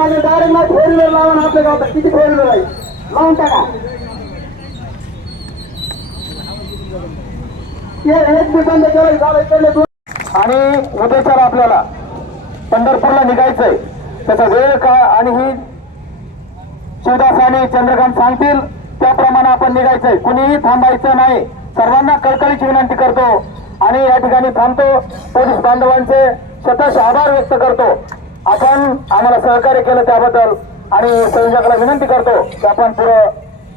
पाहिजे डायरेक्ट ना four wheeler लावा ना आपल्या गावात किती फोर व्हीलर आहे? लावून टाका. आणि उद्या आपल्याला पंढरपूरला निघायचंय. त्याचा वेळ का आणि ही शिवदास आणि चंद्रकांत सांगतील त्याप्रमाणे आपण निघायचंय. कुणीही थांबायचं नाही. सर्वांना कळकळीची विनंती करतो आणि या ठिकाणी थांबतो. पोलीस बांधवांचे स्वतःचे आभार व्यक्त करतो. आपण आम्हाला सहकार्य केलं त्याबद्दल आणि संयोजकाला विनंती करतो की आपण पुढं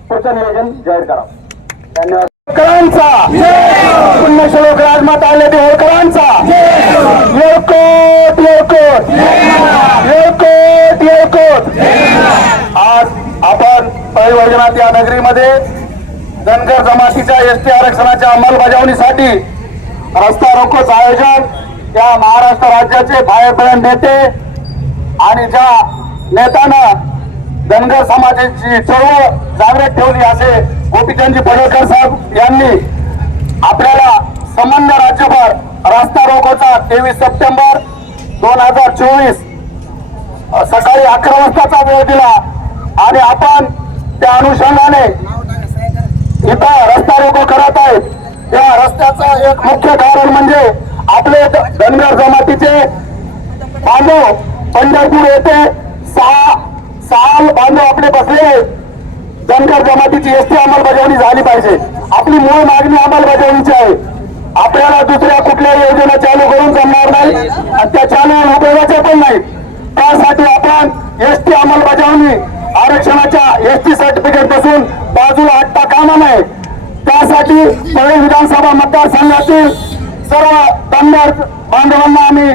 पुढचं नियोजन जाहीर करावं. धन्यवाद. पुण्यश्लोक राजमाता आले ते होळकरांचा! येळकोट येळकोट! येळकोट येळकोट! आज आपण परिवर्तनात या नगरीमध्ये धनगर जमातीच्या एस टी आरक्षणाच्या अंमलबजावणीसाठी रस्ता रोकोचं आयोजन या महाराष्ट्र राज्याचे बाहेर नेते आणि ज्या नेत्यानं धनगर समाजाची चळवळ जागृत ठेवली असे गोपीचंदजी पडळकर साहेब यांनी आपल्याला संबंध राज्यभर रस्ता रोकोचा तेवीस सप्टेंबर दोन हजार चोवीस सकाळी अकरा वाजताचा वेळ दिला. आणि आपण त्या अनुषंगाने इथं रस्ता रोको करत आहेत. या रस्त्याचं एक मुख्य कारण म्हणजे आपले धनगर जमातीचे बांधव पंढरपूर येथे सहा सहा बांधव आपले बसले धनगर जमातीची एसटी अंमलबजावणी झाली पाहिजे. आपली मूळ मागणी अंमलबजावणीची आहे. आपल्याला दुसऱ्या कुठल्याही योजना चालू करून जमणार नाही आणि त्या चालू उपयोगाच्या पण नाही. त्यासाठी आपण एसटी अंमलबजावणी आरक्षणाच्या एसटी सर्टिफिकेटपासून बाजूला हटता कामा नये. त्यासाठी परळी विधानसभा मतदारसंघातील सर्व धनगर बांधवांना आम्ही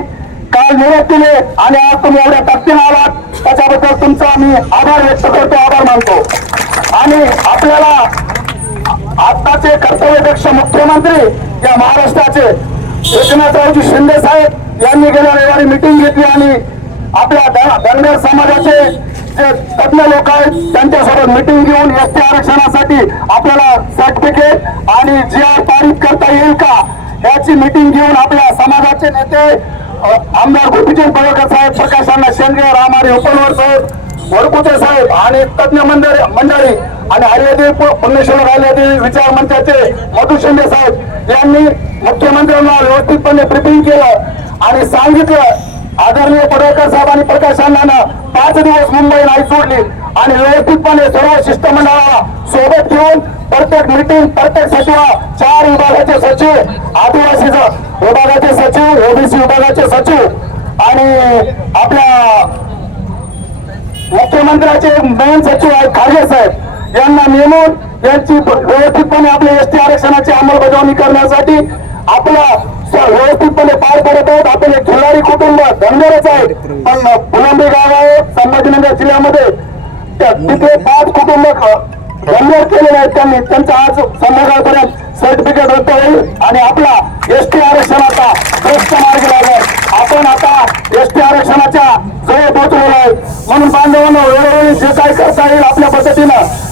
काल निरोप दिले आणि आज तुम्ही एवढ्या ताकदीने आलात त्याच्याबद्दल तुमचा मी आभार व्यक्त करतो आभार मानतो. आणि आपल्याला आत्ताचे कर्तव्यदक्ष मुख्यमंत्री या महाराष्ट्राचे एकनाथरावजी शिंदे साहेब यांनी गेल्या रविवारी मिटिंग घेतली आणि आपल्या धनगर समाजाचे जे तज्ज्ञ लोक आहेत त्यांच्यासोबत मिटिंग घेऊन एस टी आरक्षणासाठी आपल्याला सर्टिफिकेट आणि जी आर पारित करता येईल का याची मिटिंग घेऊन आपल्या समाजाचे नेते आमदार गोपीचंद पडळकर साहेब अण्णा शेंडगे रामारे उपलवर साहेब वडकुटे साहेब आणि तज्ञ मंडळी मंडळी आणि आर्यदेव पुण्यश्वर आर्यदेव विचार मंचाचे मधु शिंदे साहेब यांनी मुख्यमंत्र्यांना व्यवस्थितपणे ब्रिफिंग केलं आणि सांगितलं. आदरणीय पडळकर साहेब आणि प्रकाश अण्णांना पाच दिवस मुंबई नाही सोडली आणि व्यवस्थितपणे सर्व शिष्टमंडळाला सोबत घेऊन प्रत्येक मीटिंग प्रत्येक सचिव चार विभागाचे सचिव आदिवासी विभागाचे ओबीसी सचिव आणि आपल्या मुख्यमंत्र्याचे मेन सचिव आहेत खारगे साहेब. यांना नेमून यांची व्यवस्थितपणे आपल्या एस टी आरक्षणाची अंमलबजावणी करण्यासाठी आपला व्यवस्थितपणे पार पडत आहेत. आपण एक खिल्लारी कुटुंब धनगरच आहेत. पण फुलंबी गाव आहे संभाजीनगर जिल्ह्यामध्ये. तिथे पाच कुटुंब धनगर केलेले आहेत त्यांनी. त्यांचा आज संध्याकाळपर्यंत सर्टिफिकेट होत होईल आणि आपला एस टी आरक्षणाचा श्रेष्ठ मार्ग लागेल आपण आता एस टी आरक्षणाच्या जवळ पोहोचलेलो आहे म्हणून बांधवांना वेळोवेळी जे काय करता येईल आपल्या पद्धतीनं.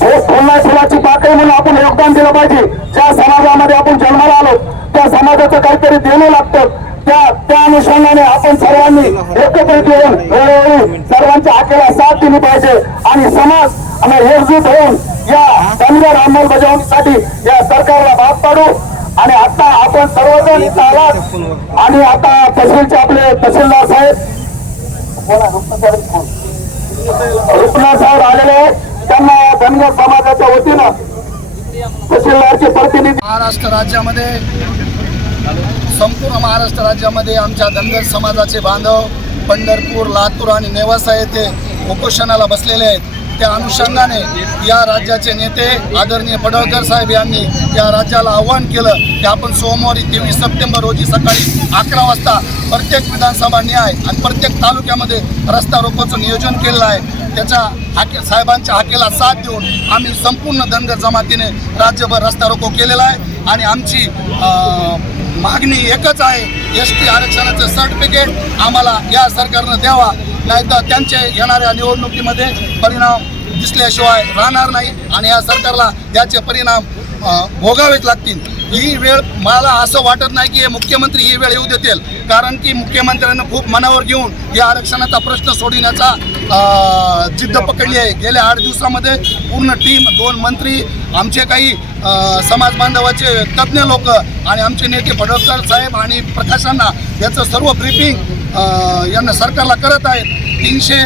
फुलना फुलाची पाकळी म्हणून आपण योगदान दिलं पाहिजे. ज्या समाजामध्ये आपण जन्माला आलो त्या समाजाचं काहीतरी देणं लागतं. त्या त्या अनुषंगाने आपण सर्वांनी एकत्रित येऊन वेळोवेळी सर्वांच्या हाकेला साथ दिली पाहिजे. आणि समाज आणि एकजूट होऊन या धनगर अंमलबजावणीसाठी या सरकारला भाग पाडू. आणि आता आपण सर्वजण इथं आलात. आणि आता तहसीलचे आपले तहसीलदार साहेब. बोला, साहेब. रुपनाथ साहेब आलेले आहेत. त्यांना धनगर समाजाच्या वतीनं तहसीलदारचे प्रतिनिधी महाराष्ट्र राज्यामध्ये संपूर्ण महाराष्ट्र राज्यामध्ये आमच्या धनगर समाजाचे बांधव पंढरपूर लातूर आणि नेवासा येथे उपोषणाला बसलेले आहेत त्या अनुषंगाने या राज्याचे नेते आदरणीय पडळकर साहेब यांनी या राज्याला आव्हान केलं की आपण सोमवारी तेवीस सप्टेंबर रोजी सकाळी अकरा वाजता प्रत्येक विधानसभा न्याय आणि प्रत्येक तालुक्यामध्ये रस्ता रोकोचं नियोजन केलेलं आहे. त्याच्या हाके साहेबांच्या हाकेला साथ देऊन आम्ही संपूर्ण धनगर जमातीने राज्यभर रस्ता रोको केलेला आहे आणि आमची मागणी एकच आहे एस टी आरक्षणाचं सर्टिफिकेट आम्हाला या सरकारनं द्यावा. नाहीतर त्यांचे येणाऱ्या निवडणुकीमध्ये परिणाम दिसल्याशिवाय राहणार नाही आणि या सरकारला याचे परिणाम भोगावेच लागतील. ही वेळ मला असं वाटत नाही की हे मुख्यमंत्री ही वेळ येऊ देतील. कारण की मुख्यमंत्र्यांना खूप मनावर घेऊन या आरक्षणाचा प्रश्न सोडविण्याचा जिद्द पकडली आहे. गेल्या आठ दिवसामध्ये पूर्ण टीम दोन मंत्री आमचे काही समाज बांधवाचे तज्ज्ञ लोक आणि आमचे नेते भडवकर साहेब आणि प्रकाशांना याचं सर्व ब्रिफिंग यांना सरकारला करत आहेत. तीनशे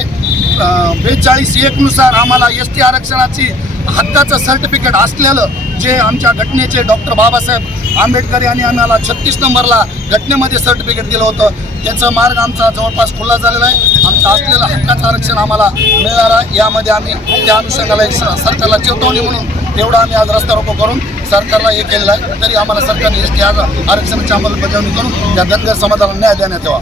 बेचाळीस एकनुसार आम्हाला एस टी आरक्षणाची हक्काचं सर्टिफिकेट असलेलं जे आमच्या घटनेचे डॉक्टर बाबासाहेब आंबेडकर यांनी आम्हाला छत्तीस नंबरला घटनेमध्ये सर्टिफिकेट दिलं होतं. त्याचा मार्ग आमचा जवळपास खुला झालेला आहे. आमचं असलेलं हक्काचं आरक्षण आम्हाला मिळणार आहे. यामध्ये आम्ही त्या अनुषंगाला एक स- सरकारला चेतवणी म्हणून तेवढं आम्ही आज रस्ता रोको करून सरकारला हे केलेलं आहे. तरी आम्हाला सरकारने एस टी आरक्षणाची अंमलबजावणी करून त्या धनगर समाजाला न्याय देण्यात यावा.